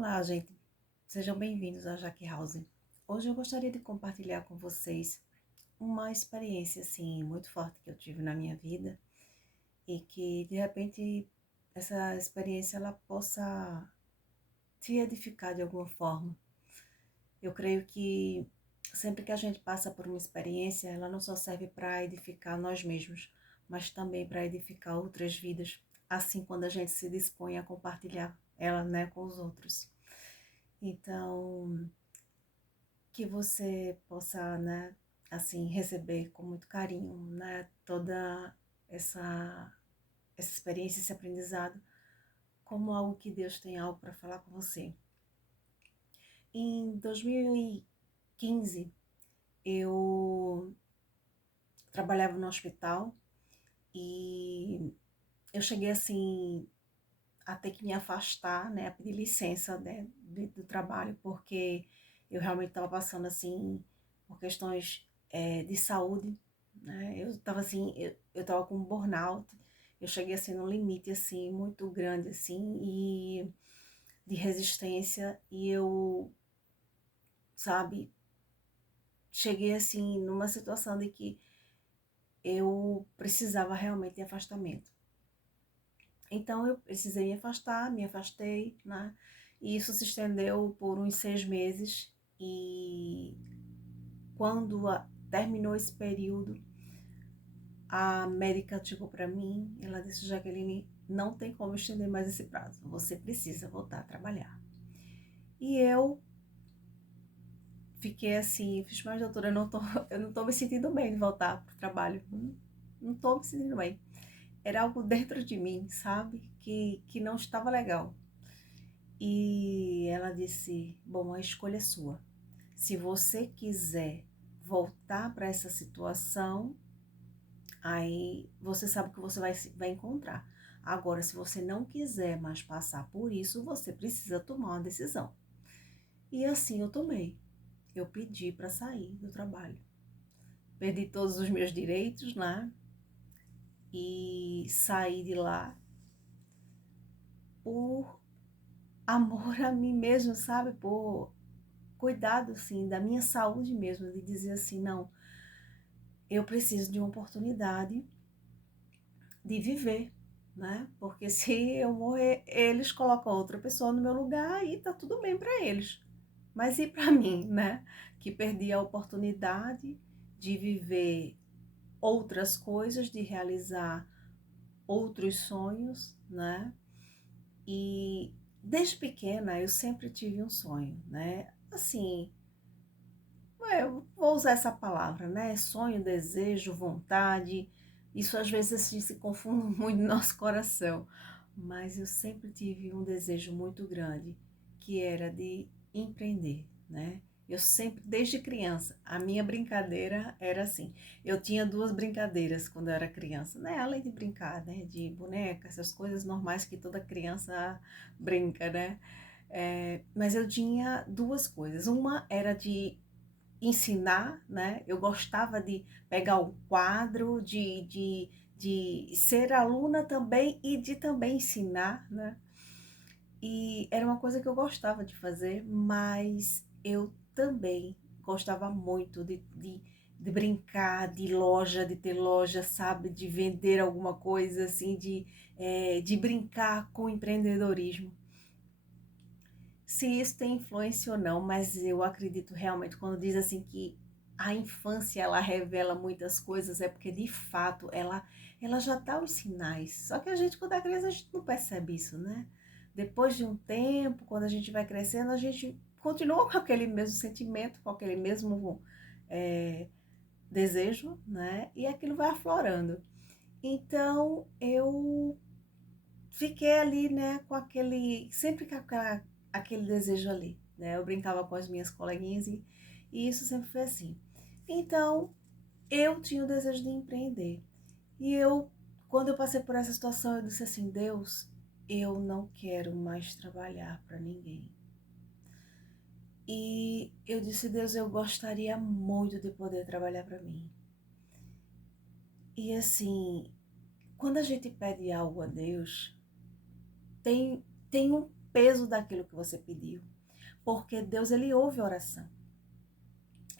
Olá, gente. Sejam bem-vindos à Jaque House. Hoje eu gostaria de compartilhar com vocês uma experiência assim muito forte que eu tive na minha vida e que de repente essa experiência ela possa te edificar de alguma forma. Eu creio que sempre que a gente passa por uma experiência, ela não só serve para edificar nós mesmos, mas também para edificar outras vidas, assim quando a gente se dispõe a compartilhar ela, né, com os outros. Então, que você possa, né, assim, receber com muito carinho, né, toda essa, essa experiência, esse aprendizado, como algo que Deus tem algo para falar com você. Em 2015, eu trabalhava no hospital e eu cheguei, assim, a ter que me afastar, né, a pedir licença, né, do trabalho, porque eu realmente estava passando, assim, por questões de saúde, né, eu estava, assim, eu estava com um burnout, eu cheguei, assim, num limite, assim, muito grande, assim, e de resistência, e eu, sabe, cheguei, assim, numa situação de que eu precisava realmente de afastamento. Então eu precisei me afastar, me afastei, né? E isso se estendeu por uns 6 meses. E quando terminou esse período, a médica chegou para mim, ela disse: Jaqueline, não tem como estender mais esse prazo, você precisa voltar a trabalhar. E eu fiquei assim, fiz, mas doutora, eu não tô me sentindo bem de voltar para o trabalho, não tô me sentindo bem. Era algo dentro de mim, sabe, que não estava legal. E ela disse: bom, a escolha é sua. Se você quiser voltar para essa situação, aí você sabe o que você vai encontrar. Agora, se você não quiser mais passar por isso, você precisa tomar uma decisão. E assim eu tomei. Eu pedi para sair do trabalho. Perdi todos os meus direitos, né? E saí de lá por amor a mim mesmo, sabe? Por cuidado, assim, da minha saúde mesmo, de dizer assim, não, eu preciso de uma oportunidade de viver, né? Porque se eu morrer, eles colocam outra pessoa no meu lugar e tá tudo bem para eles. Mas e para mim, né? Que perdi a oportunidade de viver outras coisas, de realizar outros sonhos, né? E desde pequena eu sempre tive um sonho, né? Assim, eu vou usar essa palavra, né? Sonho, desejo, vontade. Isso às vezes assim, se confunde muito no nosso coração. Mas eu sempre tive um desejo muito grande, que era de empreender, né? Eu sempre, desde criança, a minha brincadeira era assim. Eu tinha duas brincadeiras quando eu era criança, né? Além de brincar, né? De boneca, essas coisas normais que toda criança brinca, né? Mas eu tinha duas coisas. Uma era de ensinar, né? Eu gostava de pegar um quadro, de ser aluna também e de também ensinar, né? E era uma coisa que eu gostava de fazer, mas eu também gostava muito de brincar, de loja, de ter loja, sabe? De vender alguma coisa, assim, de brincar com empreendedorismo. Se isso tem influência ou não, mas eu acredito realmente quando diz assim que a infância ela revela muitas coisas, é porque de fato ela já dá os sinais. Só que a gente, quando é criança, a gente não percebe isso, né? Depois de um tempo, quando a gente vai crescendo, a gente continua com aquele mesmo sentimento, com aquele mesmo é, desejo, né? E aquilo vai aflorando. Então eu fiquei ali, né, com aquele, sempre com aquele desejo ali, né? Eu brincava com as minhas coleguinhas e isso sempre foi assim. Então, eu tinha o desejo de empreender. E eu, quando eu passei por essa situação, eu disse assim: Deus, eu não quero mais trabalhar para ninguém. E eu disse: Deus, eu gostaria muito de poder trabalhar para mim. E assim, quando a gente pede algo a Deus, tem peso daquilo que você pediu. Porque Deus, ele ouve a oração.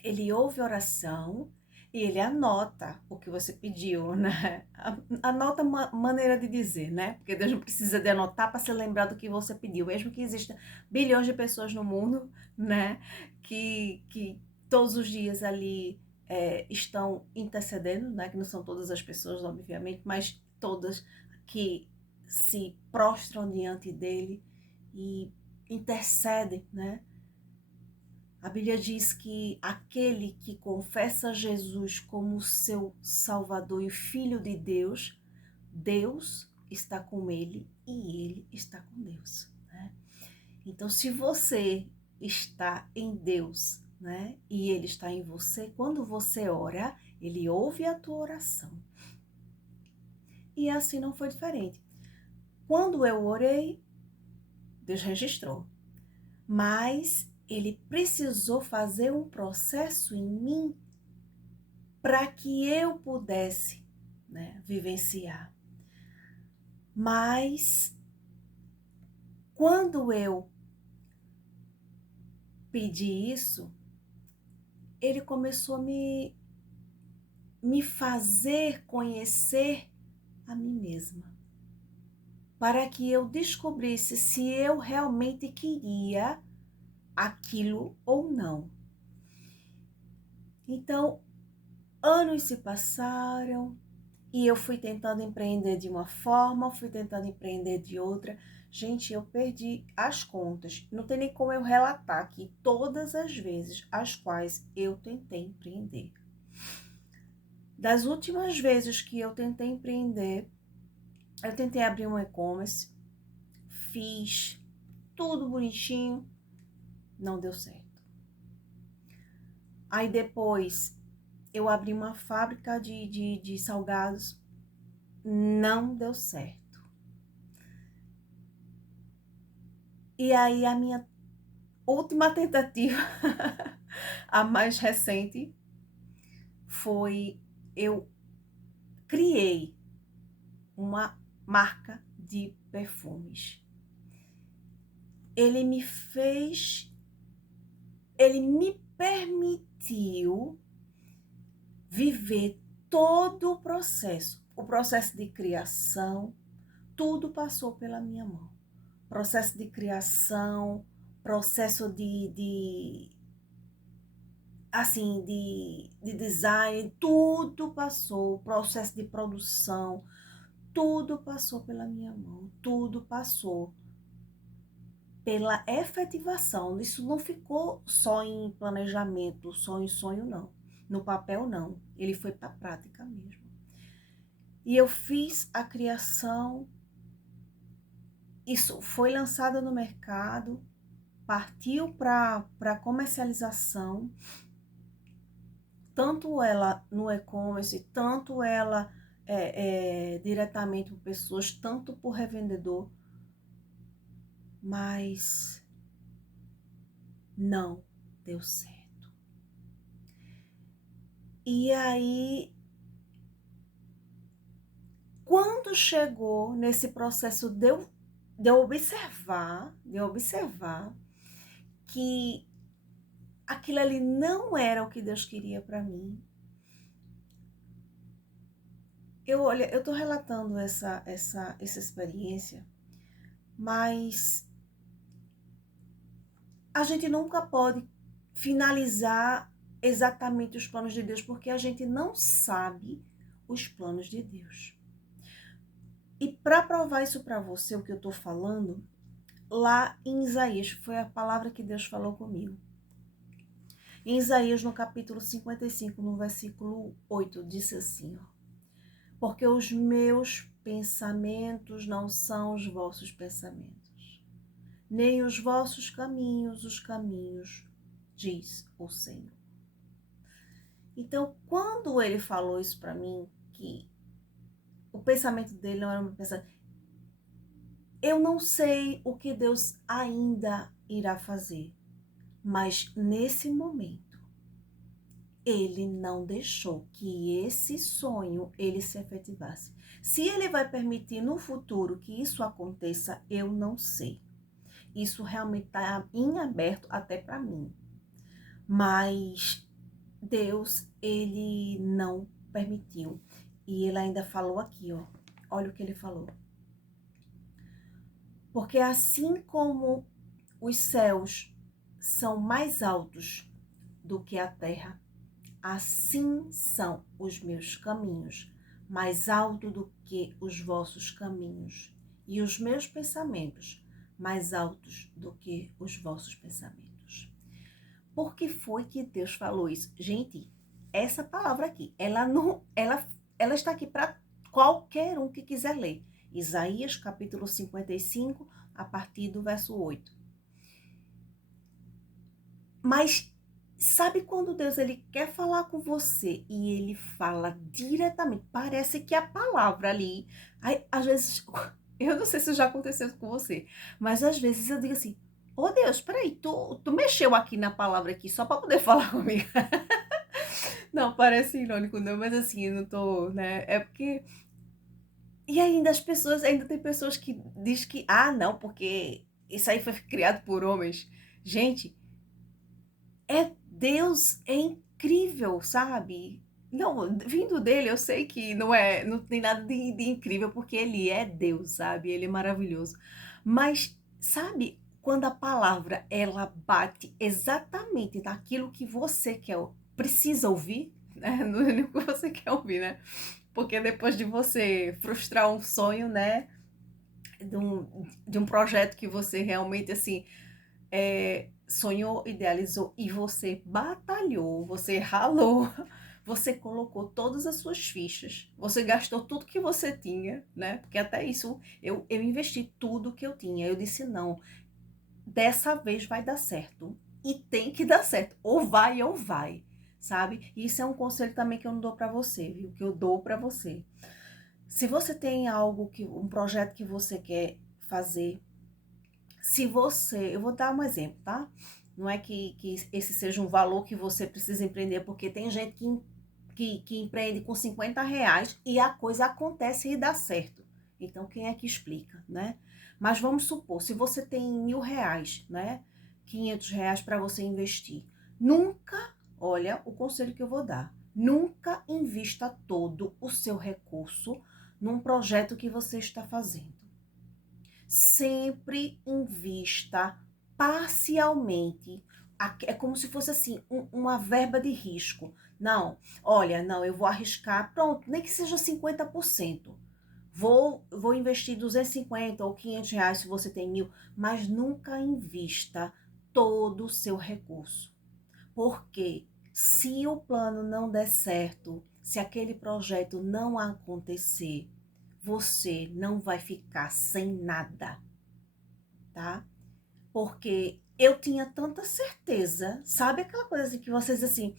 Ele ouve a oração e ele anota o que você pediu, né? Anota uma maneira de dizer, né? Porque Deus não precisa de anotar para ser lembrado do que você pediu. Mesmo que existam bilhões de pessoas no mundo, né? Que todos os dias ali estão intercedendo, né? Que não são todas as pessoas, obviamente, mas todas que se prostram diante dele e intercedem, né? A Bíblia diz que aquele que confessa Jesus como seu Salvador e Filho de Deus, Deus está com ele e ele está com Deus, né? Então, se você está em Deus, né, e ele está em você, quando você ora, ele ouve a tua oração. E assim não foi diferente. Quando eu orei, Deus registrou. Mas ele precisou fazer um processo em mim para que eu pudesse, né, vivenciar. Mas quando eu pedi isso, ele começou a me fazer conhecer a mim mesma, para que eu descobrisse se eu realmente queria aquilo ou não. Então, anos se passaram e eu fui tentando empreender de uma forma, fui tentando empreender de outra. Gente, eu perdi as contas. Não tem nem como eu relatar aqui todas as vezes as quais eu tentei empreender. Das últimas vezes que eu tentei empreender, eu tentei abrir um e-commerce, fiz tudo bonitinho, não deu certo. Aí depois eu abri uma fábrica de salgados, não deu certo. E aí a minha última tentativa, a mais recente, foi eu criei uma marca de perfumes. Ele me permitiu viver todo o processo de criação, tudo passou pela minha mão. Processo de criação, processo assim, de design, tudo passou, processo de produção, tudo passou pela minha mão, tudo passou pela efetivação. Isso não ficou só em planejamento, só em sonho, não. No papel, não. Ele foi para a prática mesmo. E eu fiz a criação, isso foi lançado no mercado, partiu para comercialização, tanto ela no e-commerce, tanto ela diretamente por pessoas, tanto por revendedor, mas não deu certo. E aí, quando chegou nesse processo de eu observar que aquilo ali não era o que Deus queria para mim, eu tô relatando essa experiência, mas a gente nunca pode finalizar exatamente os planos de Deus, porque a gente não sabe os planos de Deus. E para provar isso para você, o que eu estou falando, lá em Isaías, foi a palavra que Deus falou comigo. Em Isaías, no capítulo 55, no versículo 8, disse assim, ó, porque os meus pensamentos não são os vossos pensamentos, nem os vossos caminhos, os caminhos, diz o Senhor. Então, quando ele falou isso para mim, que o pensamento dele não era o meu pensamento, eu não sei o que Deus ainda irá fazer, mas nesse momento, ele não deixou que esse sonho ele se efetivasse. Se ele vai permitir no futuro que isso aconteça, eu não sei. Isso realmente está em aberto até para mim. Mas Deus, ele não permitiu. E ele ainda falou aqui, ó. Olha o que ele falou. Porque assim como os céus são mais altos do que a terra, assim são os meus caminhos, mais alto do que os vossos caminhos, e os meus pensamentos mais altos do que os vossos pensamentos. Por que foi que Deus falou isso? Gente, essa palavra aqui, ela está aqui para qualquer um que quiser ler. Isaías, capítulo 55, a partir do verso 8. Mas sabe quando Deus ele quer falar com você e ele fala diretamente? Parece que a palavra ali, aí, às vezes, eu não sei se já aconteceu com você, mas às vezes eu digo assim: ô Deus, peraí, tu mexeu aqui na palavra aqui só para poder falar comigo. Não, parece irônico, não, mas assim, eu não tô, né? É porque. E ainda as pessoas, ainda tem pessoas que diz que, não, porque isso aí foi criado por homens. Gente, Deus é incrível, sabe? Não, vindo dele, eu sei que não tem nada de incrível, porque ele é Deus, sabe? Ele é maravilhoso. Mas, sabe, quando a palavra ela bate exatamente naquilo que você quer, precisa ouvir, né? No que você quer ouvir, né? Porque depois de você frustrar um sonho, né? De um projeto que você realmente, assim, sonhou, idealizou e você batalhou, você ralou, você colocou todas as suas fichas, você gastou tudo que você tinha, né? Porque até isso eu investi tudo que eu tinha. Eu disse: não, dessa vez vai dar certo. E tem que dar certo. Ou vai, sabe? E isso é um conselho também que eu não dou para você, viu? Que eu dou para você. Se você tem um projeto que você quer fazer, eu vou dar um exemplo, tá? Não é que esse seja um valor que você precisa empreender, porque tem gente que empreende com R$ 50 e a coisa acontece e dá certo. Então, quem é que explica, né? Mas vamos supor, se você tem R$ 1.000, né? R$ 500 para você investir. Nunca, olha o conselho que eu vou dar, nunca invista todo o seu recurso num projeto que você está fazendo. Sempre invista parcialmente. É como se fosse assim, uma verba de risco. Não, olha, não, eu vou arriscar, pronto, nem que seja 50%. Vou investir 250 ou R$ 500 se você tem 1.000, mas nunca invista todo o seu recurso. Porque se o plano não der certo, se aquele projeto não acontecer, você não vai ficar sem nada, tá? Porque eu tinha tanta certeza, sabe aquela coisa assim que vocês assim,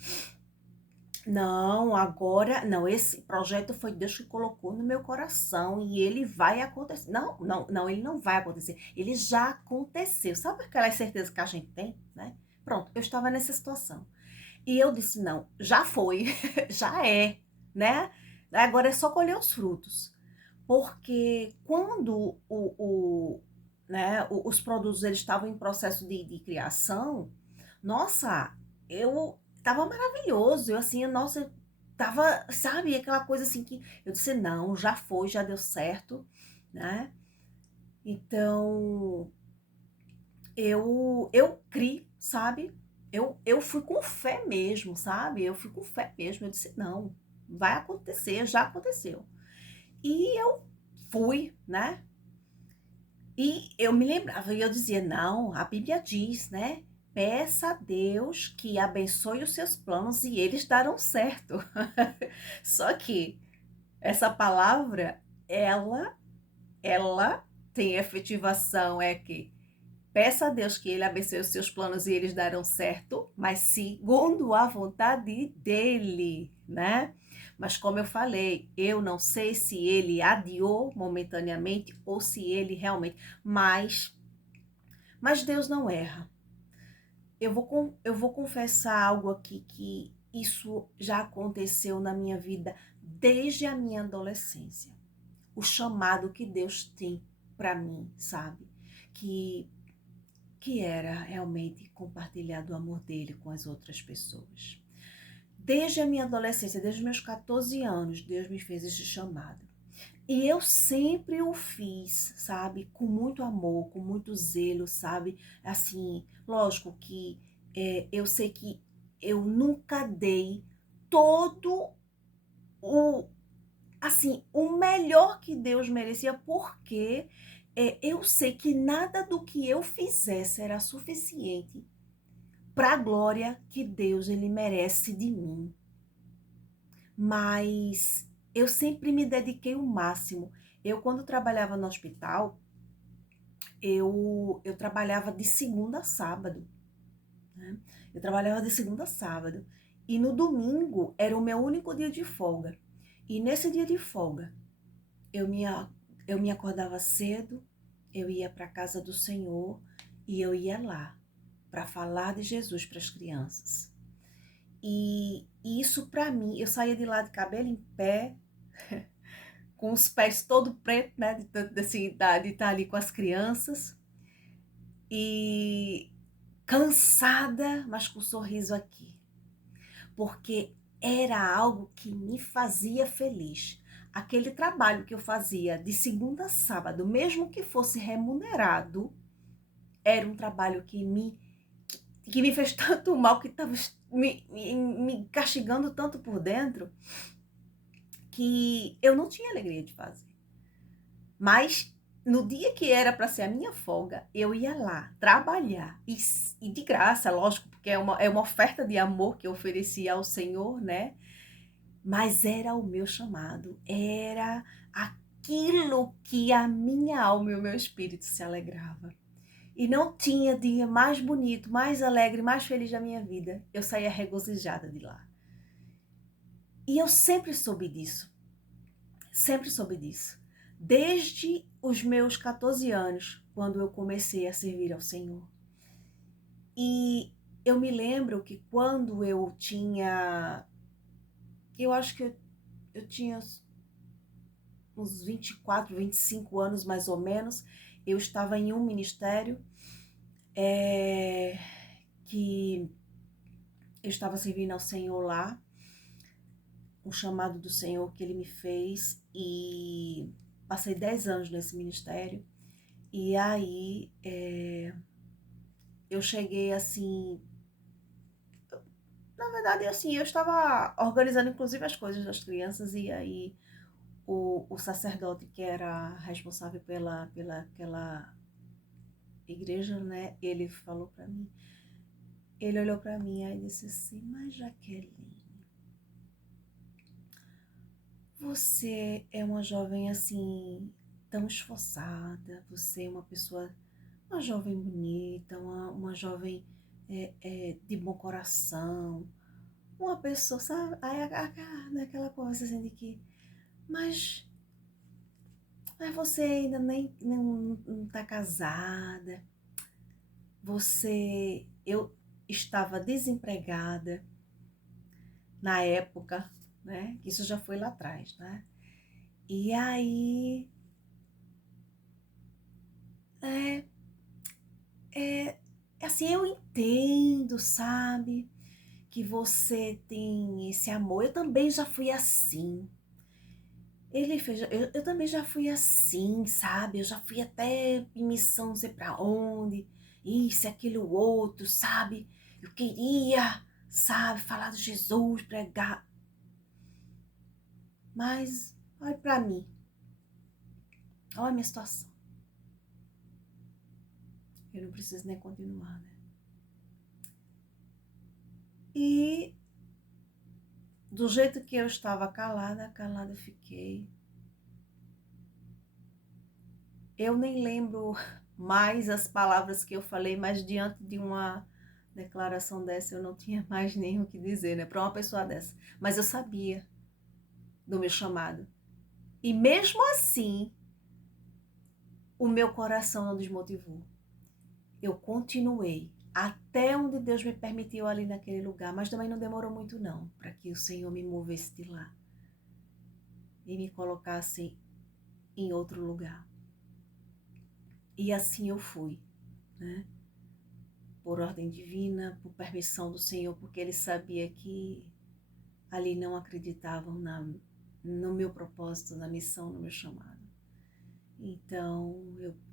não, agora, não, esse projeto foi Deus que colocou no meu coração e ele vai acontecer. Não, não, não, ele não vai acontecer, ele já aconteceu. Sabe aquela certeza que a gente tem, né? Pronto, eu estava nessa situação. E eu disse, não, já foi, já é, né? Agora é só colher os frutos. Porque quando né, os produtos eles estavam em processo de criação, nossa, eu tava maravilhoso. Eu assim, nossa, tava, sabe, aquela coisa assim que eu disse, não, já foi, já deu certo, né? Então, eu criei, sabe? Eu fui com fé mesmo, sabe? Eu fui com fé mesmo. Eu disse, não, vai acontecer, já aconteceu. E eu fui, né? E eu me lembrava e eu dizia, não, a Bíblia diz, né? Peça a Deus que abençoe os seus planos e eles darão certo. Só que essa palavra, ela tem efetivação, é que peça a Deus que ele abençoe os seus planos e eles darão certo, mas segundo a vontade dele, né? Mas como eu falei, eu não sei se ele adiou momentaneamente ou se ele realmente, mas Deus não erra. Eu vou confessar algo aqui que isso já aconteceu na minha vida desde a minha adolescência. O chamado que Deus tem para mim, sabe? Que que era realmente compartilhar do amor dele com as outras pessoas. Desde a minha adolescência, desde os meus 14 anos, Deus me fez esse chamado. E eu sempre o fiz, sabe? Com muito amor, com muito zelo, sabe? Assim, lógico que eu sei que eu nunca dei todo o, assim, o melhor que Deus merecia, porque eu sei que nada do que eu fizesse era suficiente para a glória que Deus ele merece de mim. Mas eu sempre me dediquei o máximo. Eu, quando trabalhava no hospital, eu trabalhava de segunda a sábado, né? Eu trabalhava de segunda a sábado. E no domingo era o meu único dia de folga. E nesse dia de folga, eu me, eu me acordava cedo, eu ia para a casa do Senhor e eu ia lá para falar de Jesus para as crianças. E isso para mim, eu saía de lá de cabelo em pé, com os pés todo preto, né, de estar ali com as crianças, e cansada, mas com um sorriso aqui, porque era algo que me fazia feliz. Aquele trabalho que eu fazia de segunda a sábado, mesmo que fosse remunerado, era um trabalho que me fez tanto mal, que estava me castigando tanto por dentro, que eu não tinha alegria de fazer. Mas no dia que era para ser a minha folga, eu ia lá trabalhar. E de graça, lógico, porque é uma oferta de amor que eu oferecia ao Senhor, né? Mas era o meu chamado, era aquilo que a minha alma e o meu espírito se alegrava. E não tinha dia mais bonito, mais alegre, mais feliz da minha vida. Eu saía regozijada de lá. E eu sempre soube disso. Sempre soube disso. Desde os meus 14 anos, quando eu comecei a servir ao Senhor. E eu me lembro que quando eu tinha... Eu acho que eu tinha uns 24, 25 anos mais ou menos. Eu estava em um ministério que eu estava servindo ao Senhor lá. Um chamado do Senhor que Ele me fez. E passei 10 anos nesse ministério. E aí eu cheguei assim... Na verdade, assim, eu estava organizando inclusive as coisas das crianças, e aí o sacerdote que era responsável pela aquela igreja, né, ele falou para mim, ele olhou para mim e disse assim: mas Jaqueline, você é uma jovem assim, tão esforçada, você é uma pessoa, uma jovem bonita, uma jovem de bom coração, uma pessoa, sabe, aí naquela conversa assim de que, mas você ainda nem não tá casada, eu estava desempregada na época, né? Isso já foi lá atrás, né? E aí, é, é, assim, eu entendo, sabe, que você tem esse amor. Eu também já fui assim. Ele fez, eu também já fui assim, sabe? Eu já fui até em missão, não sei pra onde, isso, aquilo, outro, sabe? Eu queria, sabe, falar de Jesus, pregar. Mas, olha pra mim, olha a minha situação. Eu não preciso nem continuar, né? E do jeito que eu estava calada, calada fiquei. Eu nem lembro mais as palavras que eu falei, mas diante de uma declaração dessa eu não tinha mais nem o que dizer, né? Para uma pessoa dessa. Mas eu sabia do meu chamado. E mesmo assim, o meu coração não desmotivou. Eu continuei até onde Deus me permitiu ali naquele lugar, mas também não demorou muito não, para que o Senhor me movesse de lá e me colocasse em outro lugar. E assim eu fui, né? por ordem divina, por permissão do Senhor, porque ele sabia que ali não acreditavam no meu propósito, na missão, no meu chamado. Então,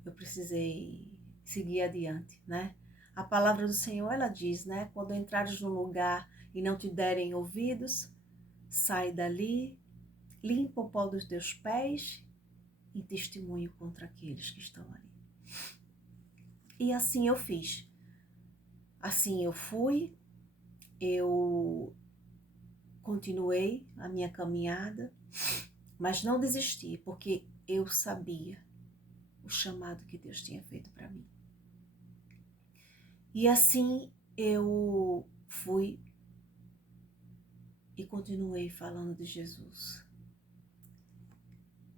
eu precisei seguir adiante, né? A palavra do Senhor, ela diz, né? Quando entrares num lugar e não te derem ouvidos, sai dali, limpa o pó dos teus pés e testemunho contra aqueles que estão ali. E assim eu fiz. Assim eu fui, eu continuei a minha caminhada, mas não desisti, porque eu sabia o chamado que Deus tinha feito para mim. E assim eu fui e continuei falando de Jesus.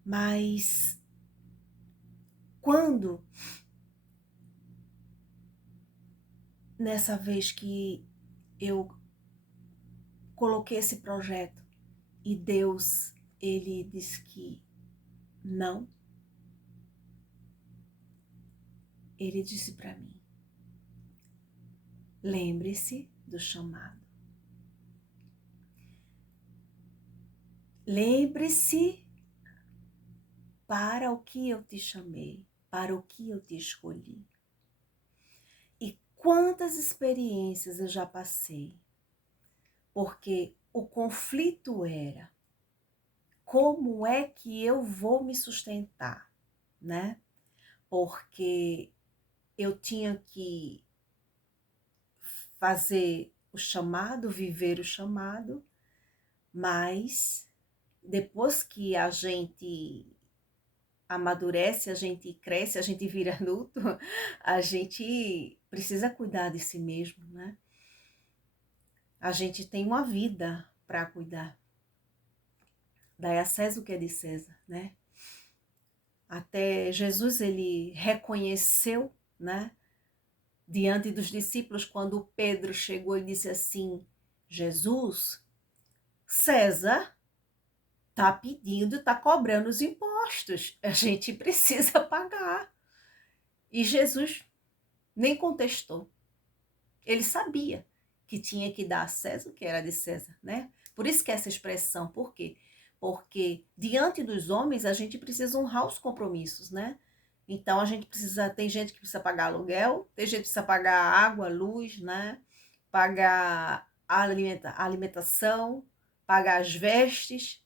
Mas quando, nessa vez que eu coloquei esse projeto e Deus, ele disse que não, ele disse para mim, lembre-se do chamado. Lembre-se para o que eu te chamei, para o que eu te escolhi. E quantas experiências eu já passei, porque o conflito era como é que eu vou me sustentar, né? Porque eu tinha que fazer o chamado, viver o chamado, mas depois que a gente amadurece, a gente cresce, a gente vira adulto, a gente precisa cuidar de si mesmo, né? A gente tem uma vida para cuidar. Dai a César o que é de César, né? Até Jesus, ele reconheceu, né? Diante dos discípulos, quando Pedro chegou e disse assim, Jesus, César tá pedindo, tá cobrando os impostos, a gente precisa pagar. E Jesus nem contestou. Ele sabia que tinha que dar a César o que era de César, né? Por isso que essa expressão, por quê? Porque diante dos homens a gente precisa honrar os compromissos, né? Então a gente precisa, tem gente que precisa pagar aluguel, tem gente que precisa pagar água, luz, né? Pagar a alimentação, pagar as vestes,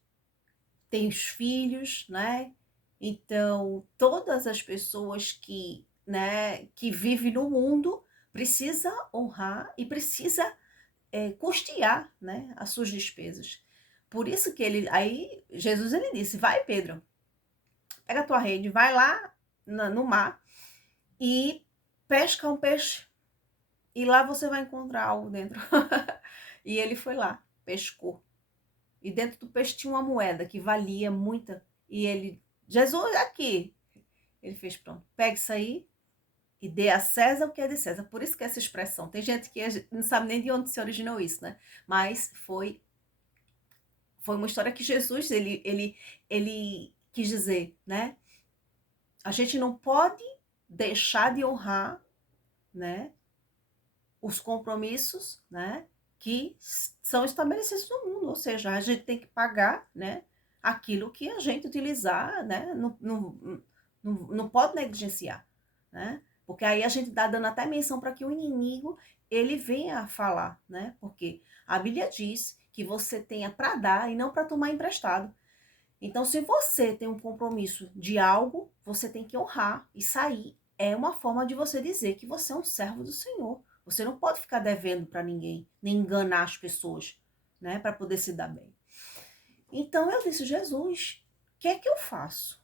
tem os filhos, né? Então, todas as pessoas que, né, que vivem no mundo precisa honrar e precisa custear, né, as suas despesas. Por isso que aí Jesus ele disse, vai Pedro, pega a tua rede, vai lá no mar e pesca um peixe e lá você vai encontrar algo dentro. E ele foi lá, pescou. E dentro do peixe tinha uma moeda que valia muita. E ele, Jesus, aqui. Ele fez, pronto, pega isso aí e dê a César o que é de César. Por isso que essa expressão, tem gente que não sabe nem de onde se originou isso, né? Mas foi uma história que Jesus, ele quis dizer, né? A gente não pode deixar de honrar, né? Os compromissos, né? Que são estabelecidos no mundo, ou seja, a gente tem que pagar, né? Aquilo que a gente utilizar, né? Não pode negligenciar, né? Porque aí a gente está dando até menção para que o inimigo ele venha a falar, né? Porque a Bíblia diz que você tenha para dar e não para tomar emprestado. Então, se você tem um compromisso de algo, você tem que honrar. E sair é uma forma de você dizer que você é um servo do Senhor. Você não pode ficar devendo para ninguém, nem enganar as pessoas, né, para poder se dar bem. Então eu disse, Jesus, o que é que eu faço?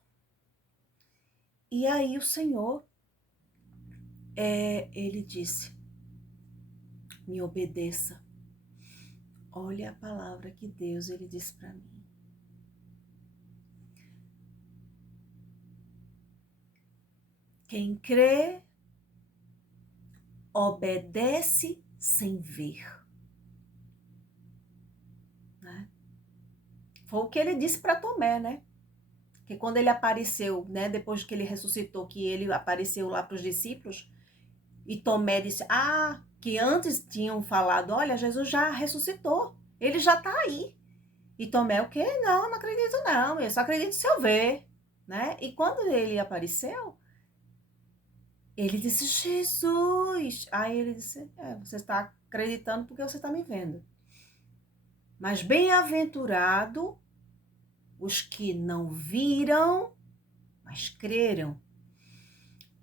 E aí o Senhor, ele disse, me obedeça. Olha a palavra que Deus, ele disse para mim. Quem crê, obedece sem ver. Né? Foi o que ele disse para Tomé, né? Que quando ele apareceu, né, depois que ele ressuscitou, que ele apareceu lá para os discípulos, E Tomé disse, que antes tinham falado, olha, Jesus já ressuscitou, ele já está aí. E Tomé, o quê? Não, não acredito não, eu só acredito se eu ver, né? E quando ele apareceu, ele disse, Jesus. Aí ele disse, você está acreditando porque você está me vendo. Mas bem-aventurado os que não viram, mas creram.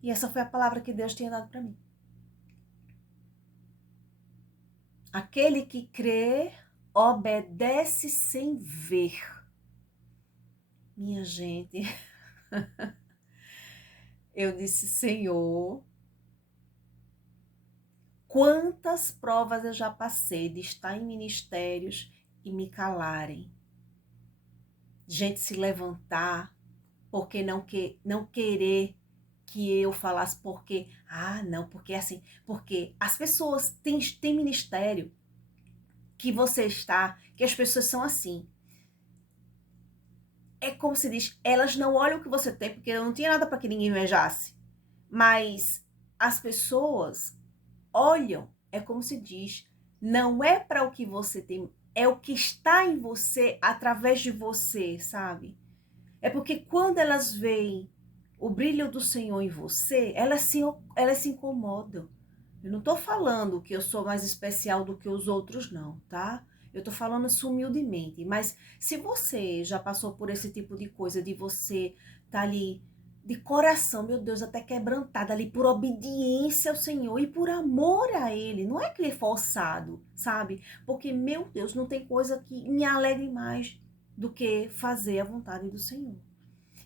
E essa foi a palavra que Deus tinha dado para mim. Aquele que crê, obedece sem ver. Minha gente, eu disse, Senhor, quantas provas eu já passei de estar em ministérios e me calarem. Gente se levantar porque não querer que eu falasse porque, não, porque assim, porque as pessoas têm ministério que você está, que as pessoas são assim. É como se diz, elas não olham o que você tem, porque eu não tinha nada para que ninguém invejasse. Mas as pessoas olham, é como se diz, não é para o que você tem, é o que está em você, através de você, sabe? É porque quando elas veem o brilho do Senhor em você, elas se incomodam. Eu não estou falando que eu sou mais especial do que os outros, não, tá? Eu estou falando isso humildemente. Mas se você já passou por esse tipo de coisa, de você tá ali de coração, meu Deus, até quebrantada ali por obediência ao Senhor e por amor a Ele, não é que é forçado, sabe? Porque, meu Deus, não tem coisa que me alegre mais do que fazer a vontade do Senhor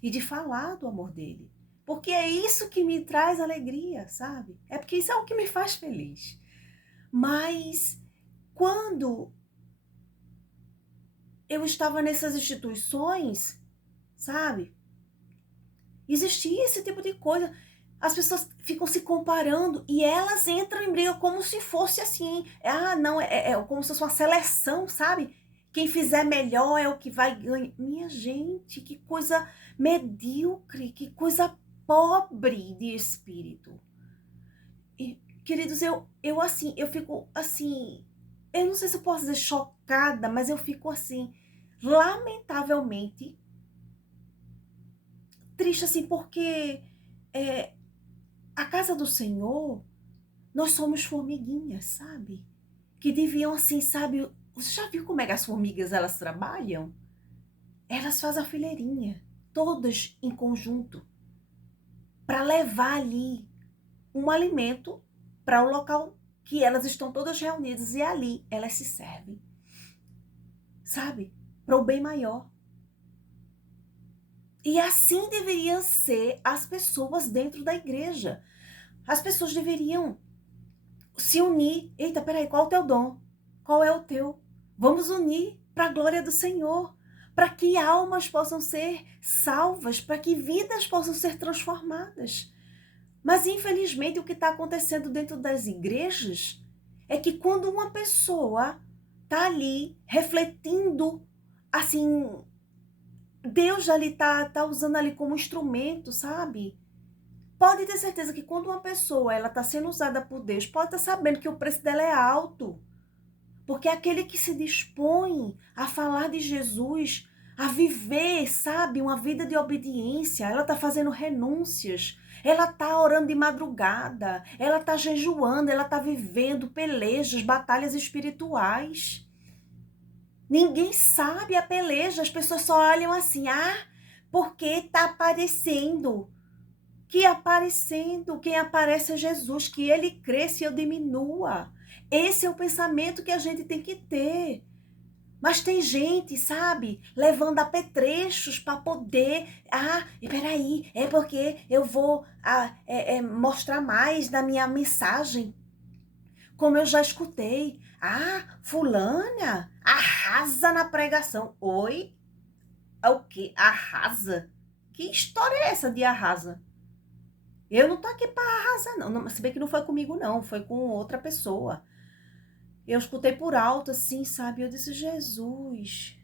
e de falar do amor dele. Porque é isso que me traz alegria, sabe? É porque isso é o que me faz feliz. Mas quando eu estava nessas instituições, sabe? Existia esse tipo de coisa. As pessoas ficam se comparando e elas entram em briga como se fosse assim. Não, é como se fosse uma seleção, sabe? Quem fizer melhor é o que vai ganhar. Minha gente, que coisa medíocre, que coisa pobre de espírito. E, queridos, eu fico assim, eu não sei se eu posso dizer chocada, mas eu fico assim, lamentavelmente triste, assim, porque a casa do Senhor, nós somos formiguinhas, sabe? Que deviam, assim, sabe? Você já viu como é que as formigas, elas trabalham? Elas fazem a fileirinha, todas em conjunto, para levar ali um alimento para o local que elas estão todas reunidas e ali elas se servem, sabe? Para o bem maior. E assim deveriam ser as pessoas dentro da igreja. As pessoas deveriam se unir. Eita, peraí, qual é o teu dom? Qual é o teu? Vamos unir para a glória do Senhor, para que almas possam ser salvas, para que vidas possam ser transformadas. Mas, infelizmente, o que está acontecendo dentro das igrejas é que quando uma pessoa está ali refletindo, assim, Deus ali tá usando ali como instrumento, sabe? Pode ter certeza que quando uma pessoa ela está sendo usada por Deus, pode estar sabendo que o preço dela é alto. Porque é aquele que se dispõe a falar de Jesus, a viver, sabe, uma vida de obediência, ela está fazendo renúncias, ela está orando de madrugada, ela está jejuando, ela está vivendo pelejas, batalhas espirituais. Ninguém sabe a peleja, as pessoas só olham assim, porque está aparecendo. Que aparecendo, quem aparece é Jesus, que ele cresça e eu diminua. Esse é o pensamento que a gente tem que ter. Mas tem gente, sabe, levando apetrechos para poder, e peraí, é porque eu vou mostrar mais da minha mensagem. Como eu já escutei, fulana arrasa na pregação. Oi? O quê? Arrasa? Que história é essa de arrasa? Eu não tô aqui para arrasar, não. Se bem que não foi comigo, não. Foi com outra pessoa. Eu escutei por alto, assim, sabe? Eu disse, Jesus.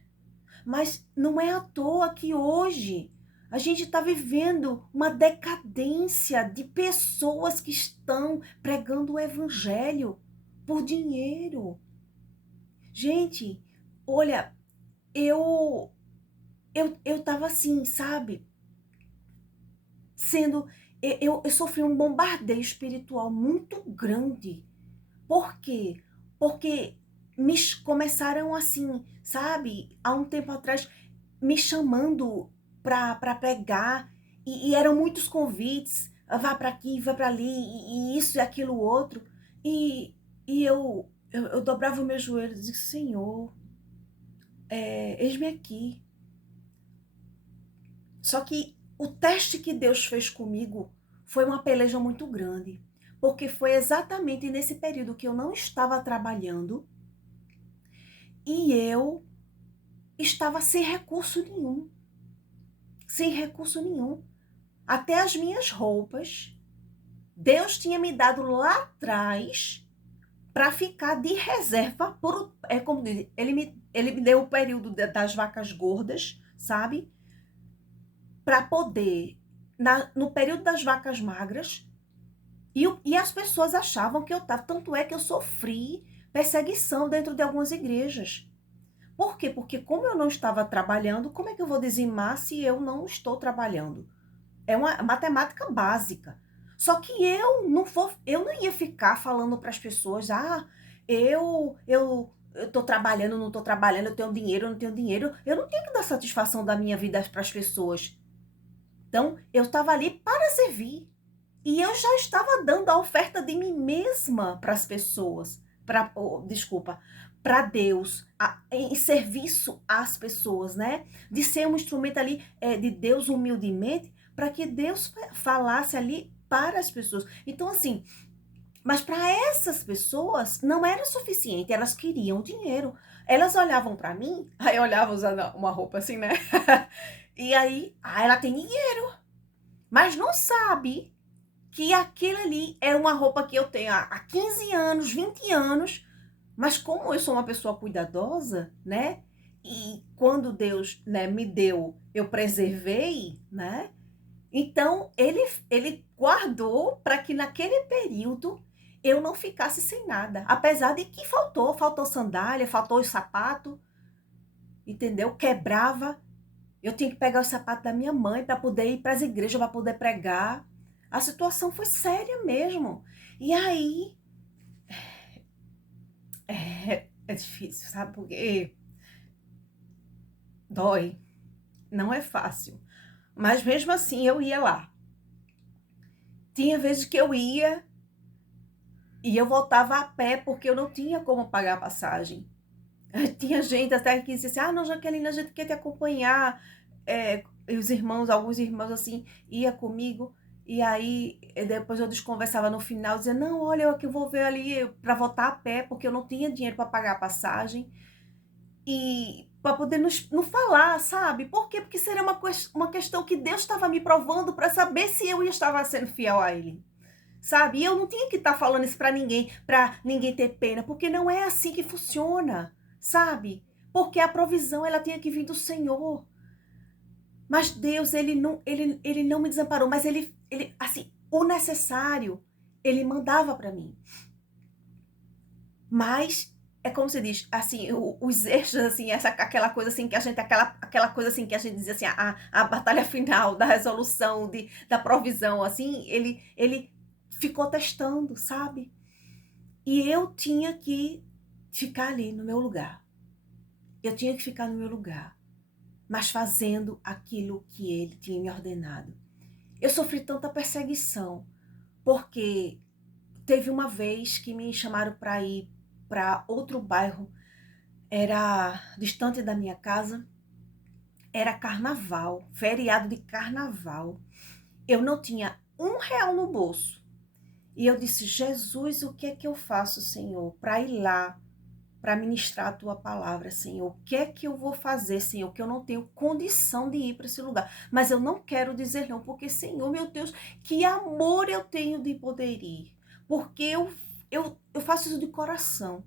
Mas não é à toa que hoje A gente está vivendo uma decadência de pessoas que estão pregando o evangelho por dinheiro. Gente, olha, eu eu tava assim, sabe? Sendo eu sofri um bombardeio espiritual muito grande. Por quê? Porque começaram assim, sabe? Há um tempo atrás me chamando para pregar e eram muitos convites, vá para aqui, vá para ali e isso e aquilo outro e, e eu dobrava o meu joelho e dizia, Senhor, eis-me aqui. Só que o teste que Deus fez comigo foi uma peleja muito grande, porque foi exatamente nesse período que eu não estava trabalhando e eu estava sem recurso nenhum, sem recurso nenhum. Até as minhas roupas, Deus tinha me dado lá atrás para ficar de reserva por, como diz, ele me deu o período das vacas gordas, sabe? Para poder no período das vacas magras. E as pessoas achavam que eu estava. Tanto é que eu sofri perseguição dentro de algumas igrejas. Por quê? Porque como eu não estava trabalhando, como é que eu vou dizimar se eu não estou trabalhando? É uma matemática básica. Só que eu não ia ficar falando para as pessoas, eu estou trabalhando, não estou trabalhando, eu tenho dinheiro, eu não tenho dinheiro. Eu não tenho que dar satisfação da minha vida para as pessoas. Então, eu estava ali para servir. E eu já estava dando a oferta de mim mesma para as pessoas, desculpa, para Deus, em serviço às pessoas, né? De ser um instrumento ali de Deus humildemente, para que Deus falasse ali para as pessoas. Então, assim, mas para essas pessoas não era suficiente, elas queriam dinheiro. Elas olhavam para mim, aí eu olhava usando uma roupa assim, né? E aí, ela tem dinheiro, mas não sabe que aquilo ali é uma roupa que eu tenho há 15 anos, 20 anos, mas como eu sou uma pessoa cuidadosa, né? E quando Deus, né, me deu, eu preservei, né? Então ele guardou para que naquele período eu não ficasse sem nada, apesar de que faltou sandália, faltou o sapato, entendeu? Quebrava. Eu tinha que pegar o sapato da minha mãe para poder ir para as igrejas, para poder pregar. A situação foi séria mesmo. E aí, é difícil, sabe? Porque dói, não é fácil. Mas mesmo assim, eu ia lá. Tinha vezes que eu ia e eu voltava a pé porque eu não tinha como pagar a passagem. Tinha gente até que dizia assim, não, Jaqueline, a gente quer te acompanhar. E os irmãos, alguns irmãos assim, ia comigo. E aí, depois eu desconversava no final, dizia, não, olha, eu que vou ver ali para voltar a pé, porque eu não tinha dinheiro para pagar a passagem. E para poder não falar, sabe? Por quê? Porque seria uma questão que Deus estava me provando para saber se eu estava sendo fiel a Ele. Sabe? E eu não tinha que estar falando isso para ninguém ter pena, porque não é assim que funciona, sabe? Porque a provisão ela tinha que vir do Senhor. Mas Deus, ele não me desamparou, mas ele assim, o necessário, ele mandava para mim. Mas é como se diz, assim, os extras, assim, aquela coisa assim que a gente, aquela coisa assim que a gente dizia assim, a batalha final da resolução, da provisão, assim, ele ficou testando, sabe? E eu tinha que ficar ali no meu lugar. Eu tinha que ficar no meu lugar, mas fazendo aquilo que ele tinha me ordenado. Eu sofri tanta perseguição, porque teve uma vez que me chamaram para ir para outro bairro, era distante da minha casa, era carnaval, feriado de carnaval. Eu não tinha R$ 1 no bolso. E eu disse, Jesus, o que é que eu faço, Senhor, para ir lá, para ministrar a tua palavra, Senhor? O que é que eu vou fazer, Senhor? Que eu não tenho condição de ir para esse lugar. Mas eu não quero dizer não, porque, Senhor, meu Deus, que amor eu tenho de poder ir. Porque eu faço isso de coração.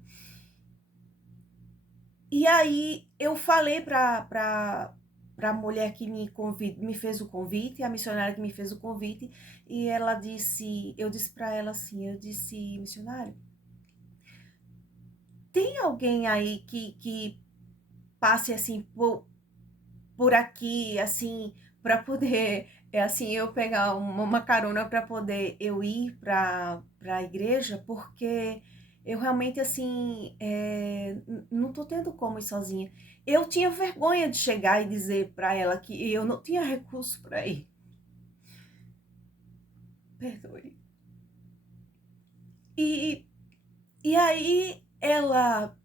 E aí eu falei para a mulher que me fez o convite, a missionária que me fez o convite, e ela disse, eu disse para ela assim, eu disse, missionária, tem alguém aí que passe assim por aqui, assim, para poder, assim, eu pegar uma carona para poder eu ir para a igreja, porque eu realmente, assim, não tô tendo como ir sozinha. Eu tinha vergonha de chegar e dizer para ela que eu não tinha recurso para ir. Perdoe. E, e aí ela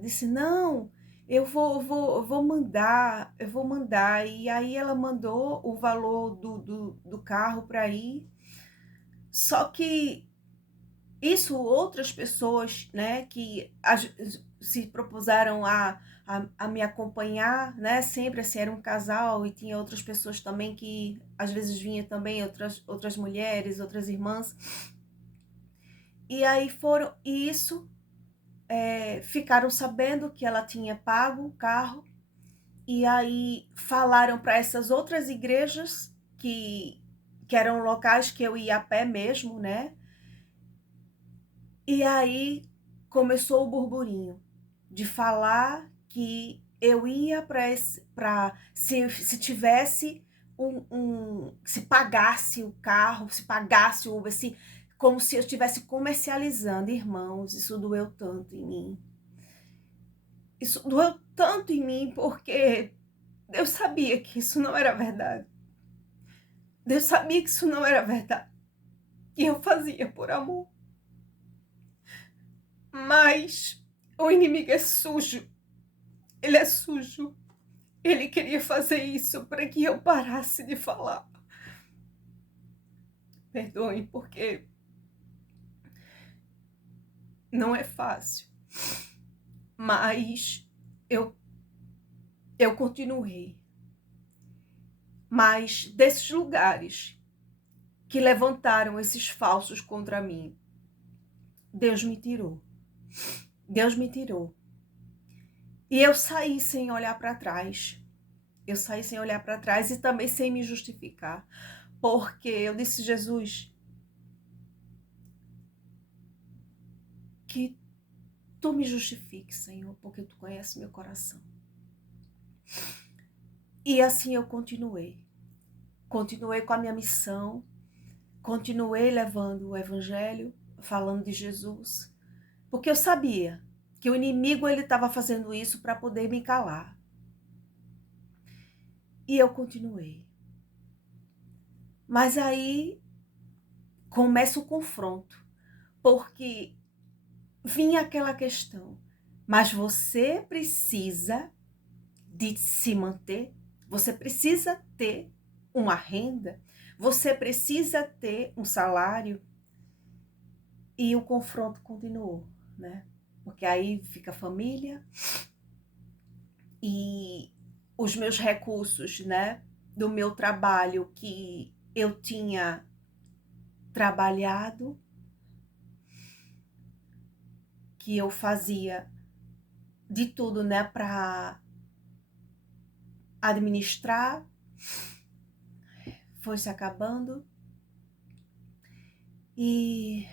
disse, não, eu vou mandar. E aí ela mandou o valor do carro para ir. Só que isso outras pessoas, né, que se propuseram a me acompanhar, né, sempre assim, era um casal e tinha outras pessoas também que às vezes vinha também outras mulheres, outras irmãs. E aí e isso ficaram sabendo que ela tinha pago o carro e aí falaram para essas outras igrejas que eram locais que eu ia a pé mesmo, né? E aí começou o burburinho de falar que eu ia para se tivesse se pagasse o carro, se pagasse o Uber, como se eu estivesse comercializando, irmãos, isso doeu tanto em mim. Isso doeu tanto em mim porque Deus sabia que isso não era verdade. Deus sabia que isso não era verdade. Que eu fazia por amor. Mas o inimigo é sujo. Ele é sujo. Ele queria fazer isso para que eu parasse de falar. Perdoem, porque não é fácil. Mas eu, eu continuei. Mas desses lugares que levantaram esses falsos contra mim, Deus me tirou. Deus me tirou. E eu saí sem olhar para trás. Eu saí sem olhar para trás e também sem me justificar. Porque eu disse, Jesus, que tu me justifiques, Senhor, porque tu conheces meu coração. E assim eu continuei. Continuei com a minha missão, continuei levando o evangelho, falando de Jesus, porque eu sabia que o inimigo ele estava fazendo isso para poder me calar. E eu continuei. Mas aí começa o confronto, porque vinha aquela questão, mas você precisa de se manter, você precisa ter uma renda, você precisa ter um salário. E o confronto continuou, né? Porque aí fica a família e os meus recursos, né? Do meu trabalho que eu tinha trabalhado, que eu fazia de tudo, né? Para administrar, foi se acabando. E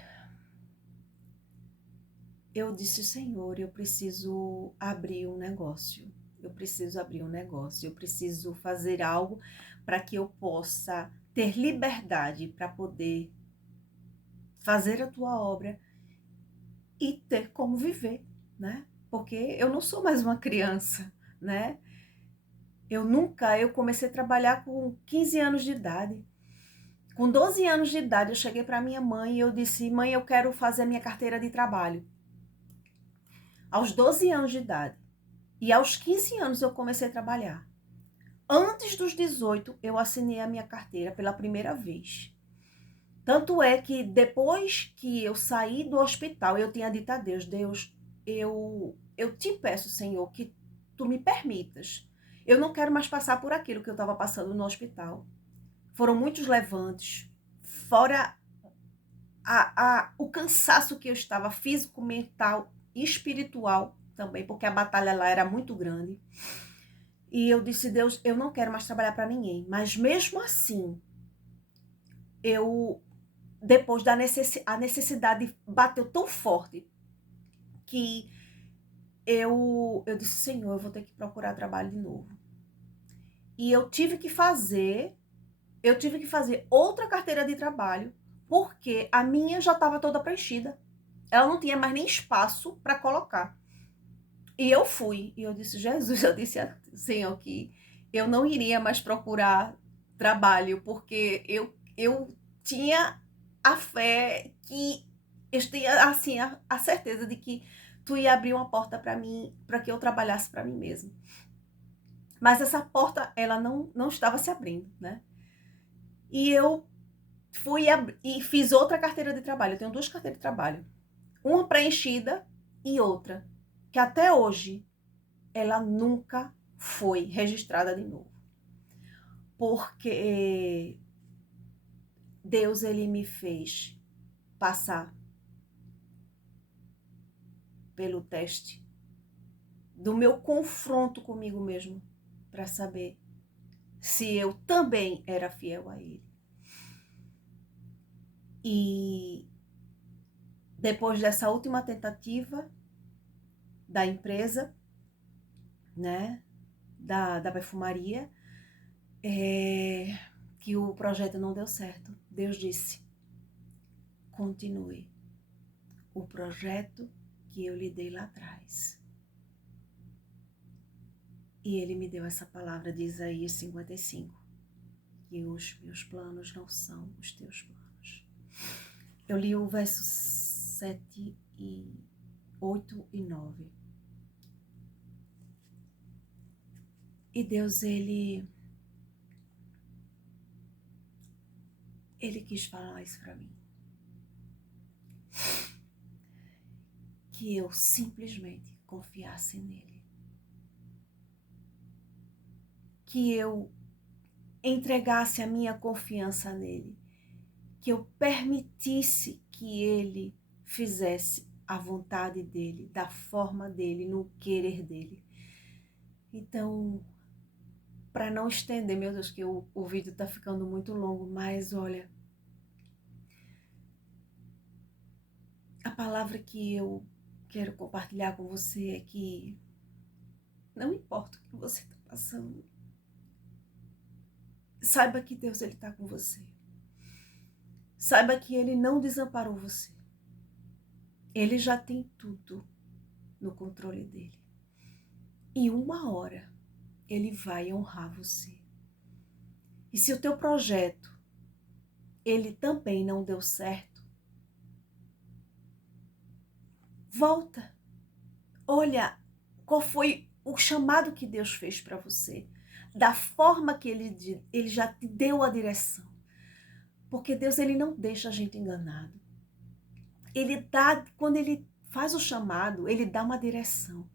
eu disse, Senhor, eu preciso abrir um negócio. Eu preciso abrir um negócio. Eu preciso fazer algo para que eu possa ter liberdade para poder fazer a tua obra e ter como viver, né? Porque eu não sou mais uma criança, né? Eu comecei a trabalhar com 15 anos de idade. Com 12 anos de idade, eu cheguei para minha mãe e eu disse, mãe, eu quero fazer a minha carteira de trabalho. Aos 12 anos de idade. E aos 15 anos eu comecei a trabalhar. Antes dos 18, eu assinei a minha carteira pela primeira vez. Tanto é que depois que eu saí do hospital, eu tinha dito a Deus, Deus, eu te peço, Senhor, que tu me permitas. Eu não quero mais passar por aquilo que eu estava passando no hospital. Foram muitos levantes, fora o cansaço que eu estava, físico, mental e espiritual também, porque a batalha lá era muito grande. E eu disse, Deus, eu não quero mais trabalhar para ninguém. Mas mesmo assim, eu, depois a necessidade bateu tão forte que eu disse, Senhor, eu vou ter que procurar trabalho de novo. E eu tive que fazer outra carteira de trabalho, porque a minha já estava toda preenchida. Ela não tinha mais nem espaço para colocar. E eu fui, e eu disse, Jesus, eu disse, Senhor, que eu não iria mais procurar trabalho, porque eu tinha a fé que eu tinha, assim, a certeza de que tu ia abrir uma porta para mim, para que eu trabalhasse para mim mesmo. Mas essa porta, ela não estava se abrindo, né? E eu fui e fiz outra carteira de trabalho. Eu tenho 2 carteiras de trabalho. Uma preenchida e outra que até hoje ela nunca foi registrada de novo. Porque Deus, ele me fez passar pelo teste do meu confronto comigo mesmo para saber se eu também era fiel a ele. E depois dessa última tentativa da empresa, né, da perfumaria, que o projeto não deu certo. Deus disse, continue o projeto que eu lhe dei lá atrás. E ele me deu essa palavra de Isaías 55, que os meus planos não são os teus planos. Eu li o verso 7 e 8 e 9. E Deus, ele quis falar isso para mim. Que eu simplesmente confiasse nele. Que eu entregasse a minha confiança nele. Que eu permitisse que ele fizesse a vontade dele, da forma dele, no querer dele. Então, para não estender, meu Deus, que o vídeo está ficando muito longo, mas olha, a palavra que eu quero compartilhar com você é que não importa o que você está passando, saiba que Deus, ele está com você. Saiba que ele não desamparou você. Ele já tem tudo no controle dele. E uma hora ele vai honrar você. E se o teu projeto, ele também não deu certo, volta. Olha qual foi o chamado que Deus fez para você. Da forma que ele já te deu a direção. Porque Deus, ele não deixa a gente enganado. Ele dá, quando ele faz o chamado, ele dá uma direção.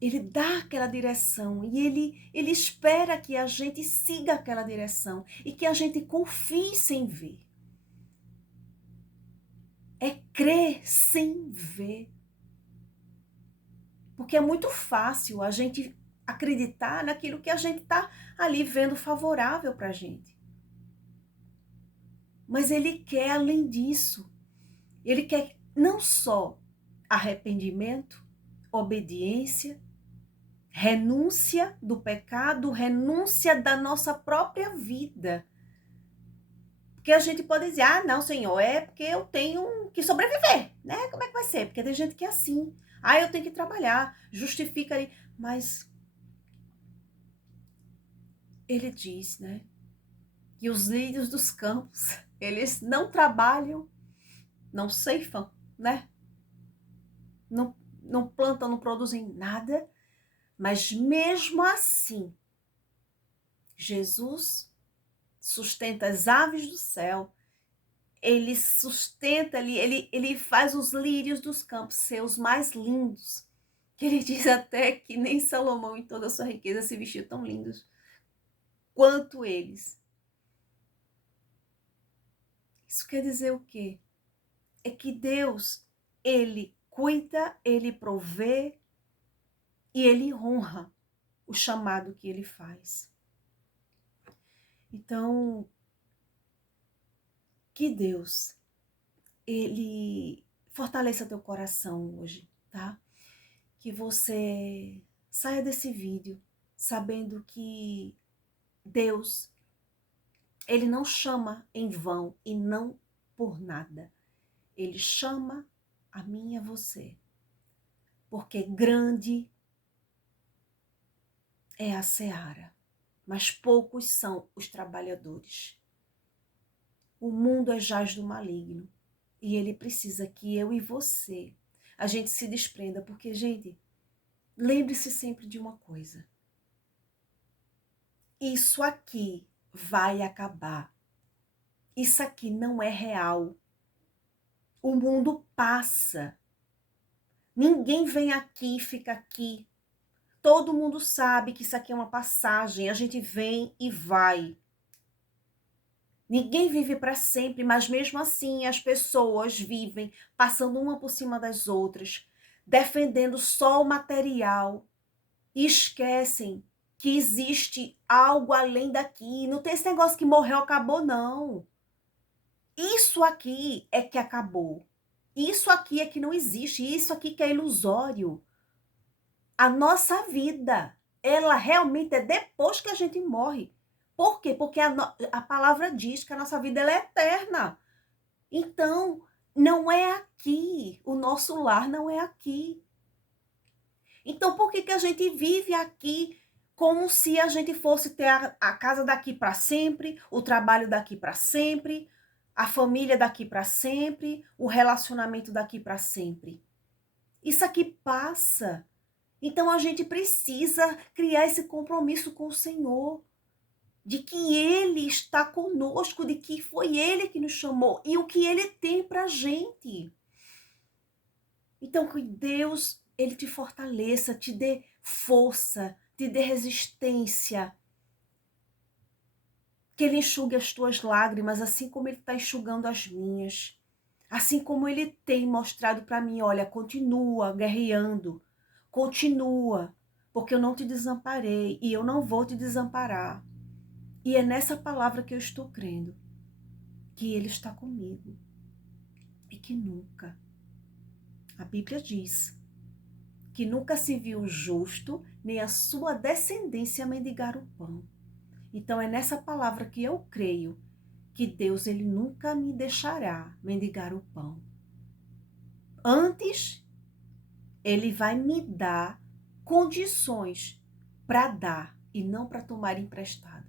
Ele dá aquela direção e ele espera que a gente siga aquela direção e que a gente confie sem ver. É crer sem ver. Porque é muito fácil a gente acreditar naquilo que a gente está ali vendo favorável para a gente. Mas ele quer além disso. Ele quer não só arrependimento, obediência, renúncia do pecado, renúncia da nossa própria vida. Porque a gente pode dizer, ah, não, Senhor, é porque eu tenho que sobreviver, né? Como é que vai ser? Porque tem gente que é assim. Ah, eu tenho que trabalhar, justifica ali. Mas ele diz, né? Que os lírios dos campos, eles não trabalham, não ceifam, né? Não plantam, não produzem nada. Mas mesmo assim, Jesus sustenta as aves do céu, ele sustenta ali, ele faz os lírios dos campos ser os mais lindos. Que ele diz até que nem Salomão em toda a sua riqueza se vestiu tão lindos quanto eles. Isso quer dizer o quê? É que Deus, ele cuida, ele provê e ele honra. o chamado que ele faz. Então, que Deus, ele fortaleça teu coração hoje, tá? Que você saia desse vídeo sabendo que Deus, ele não chama em vão e não por nada. Ele chama a mim e a você, porque grande é a seara, mas poucos são os trabalhadores. O mundo é jaz do maligno e ele precisa que eu e você, a gente se desprenda, porque, gente, lembre-se sempre de uma coisa. Isso aqui vai acabar. Isso aqui não é real. O mundo passa. Ninguém vem aqui e fica aqui. Todo mundo sabe que isso aqui é uma passagem. A gente vem e vai. Ninguém vive para sempre, mas mesmo assim as pessoas vivem passando uma por cima das outras, defendendo só o material e esquecem que existe algo além daqui. Não tem esse negócio que morreu, acabou, não. Isso aqui é que acabou. Isso aqui é que não existe. Isso aqui que é ilusório. A nossa vida, ela realmente é depois que a gente morre. Por quê? Porque a palavra diz que a nossa vida ela é eterna. Então, não é aqui. O nosso lar não é aqui. Então, por que a gente vive aqui como se a gente fosse ter a casa daqui para sempre, o trabalho daqui para sempre, a família daqui para sempre, o relacionamento daqui para sempre? Isso aqui passa. Então, a gente precisa criar esse compromisso com o Senhor, de que Ele está conosco, de que foi Ele que nos chamou e o que Ele tem para a gente. Então, que Deus, Ele te fortaleça, te dê força, te dê resistência. Que Ele enxugue as tuas lágrimas, assim como Ele está enxugando as minhas. Assim como Ele tem mostrado para mim, olha, continua guerreando, continua, porque eu não te desamparei e eu não vou te desamparar. E é nessa palavra que eu estou crendo, que Ele está comigo e que nunca. A Bíblia diz que nunca se viu o justo, nem a sua descendência mendigar o pão. Então é nessa palavra que eu creio que Deus ele nunca me deixará mendigar o pão. Antes, Ele vai me dar condições para dar e não para tomar emprestado.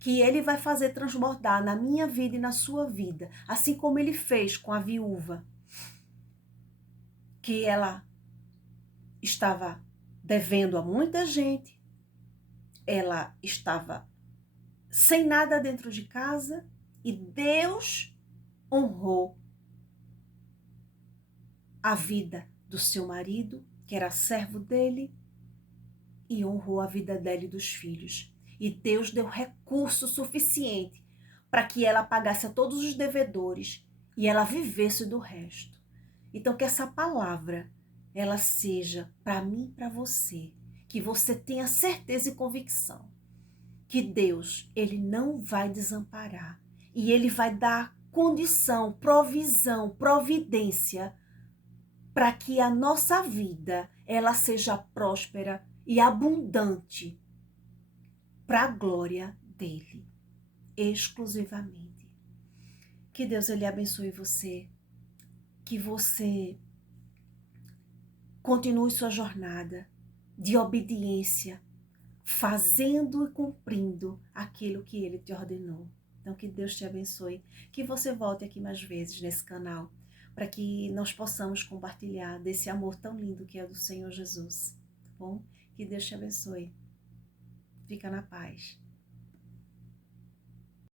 Que Ele vai fazer transbordar na minha vida e na sua vida, assim como Ele fez com a viúva, que ela estava devendo a muita gente, ela estava sem nada dentro de casa e Deus honrou a vida do seu marido, que era servo dele, e honrou a vida dela e dos filhos. E Deus deu recurso suficiente para que ela pagasse a todos os devedores e ela vivesse do resto. Então que essa palavra ela seja para mim e para você, que você tenha certeza e convicção que Deus, ele não vai desamparar e ele vai dar condição, provisão, providência para que a nossa vida ela seja próspera e abundante para a glória dele, exclusivamente. Que Deus ele abençoe você, que você continue sua jornada de obediência, fazendo e cumprindo aquilo que Ele te ordenou. Então, que Deus te abençoe, que você volte aqui mais vezes nesse canal, para que nós possamos compartilhar desse amor tão lindo que é do Senhor Jesus, tá bom? Que Deus te abençoe. Fica na paz.